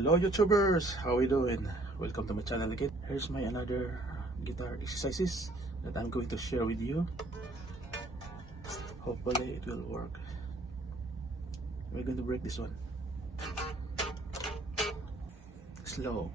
Hello YouTubers, how we doing? Welcome to my channel again. Here's my another guitar exercises that I'm going to share with you. Hopefully it will work. We're going to break this one. Slow.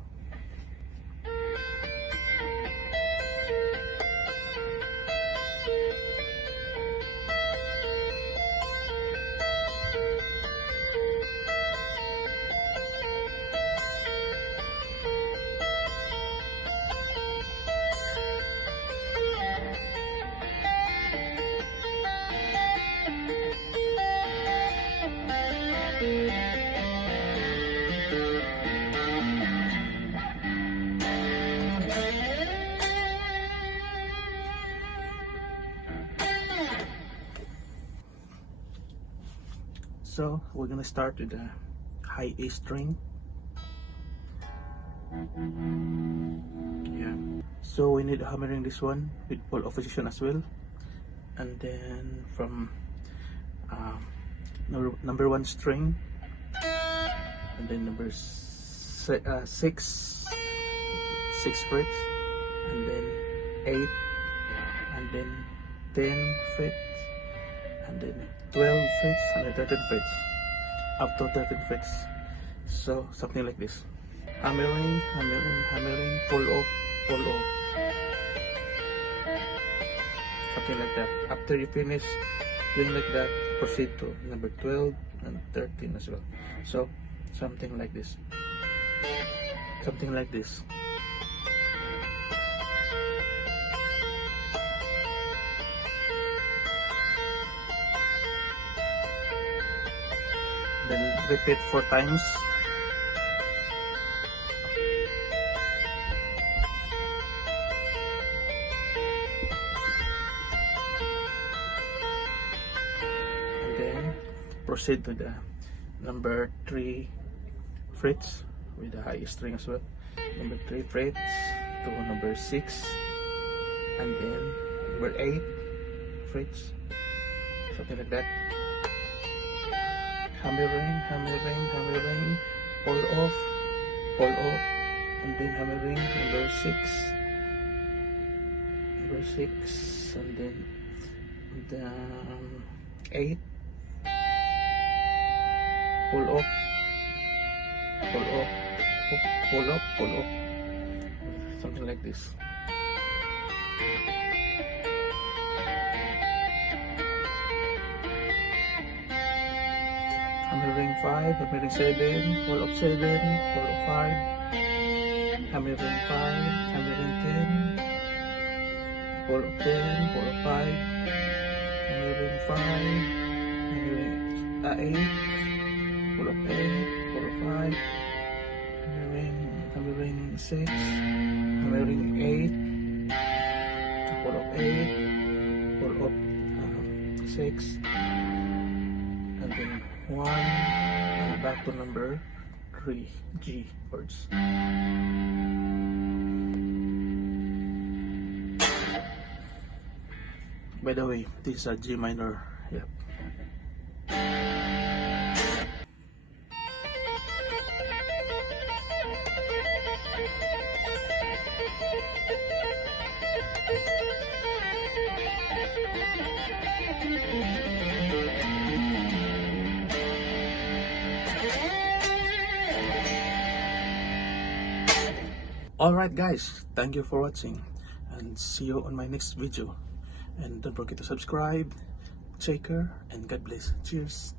So we're gonna start with the high A string. Yeah. So we need hammering this one with full opposition as well, and then from number 1 string, and then number 6 frets, and then 8, and then 10 frets, and then 12 frets, and then 13 frets, up to 13 frets. So something like this. Hammering, hammering, hammering, pull off, pull off. Something like that. After you finish doing like that, proceed to number 12 and 13 as well. So something like this. Something like this. Then repeat 4 times. And then proceed to the number 3 frets with the high string as well. Number 3 frets to number 6, and then number 8 frets. Something like that. Hammering, hammering, hammering, pull off, and then hammering number 6, and then the 8, pull off, pull off, something like this. Hammering 5, hammering 7, pull up 7, pull up 5, hammering 5, hammering 10, pull up 10, pull up 5, hammering 5, hammering 8, pull up 8, pull up 5, hammering 6, hammering 8, pull up 8, pull up 6, and then 1, and back to number 3, G chords. By the way, this is a G minor. Yep. Alright guys, thank you for watching, and see you on my next video. And don't forget to subscribe. Take care and God bless. Cheers.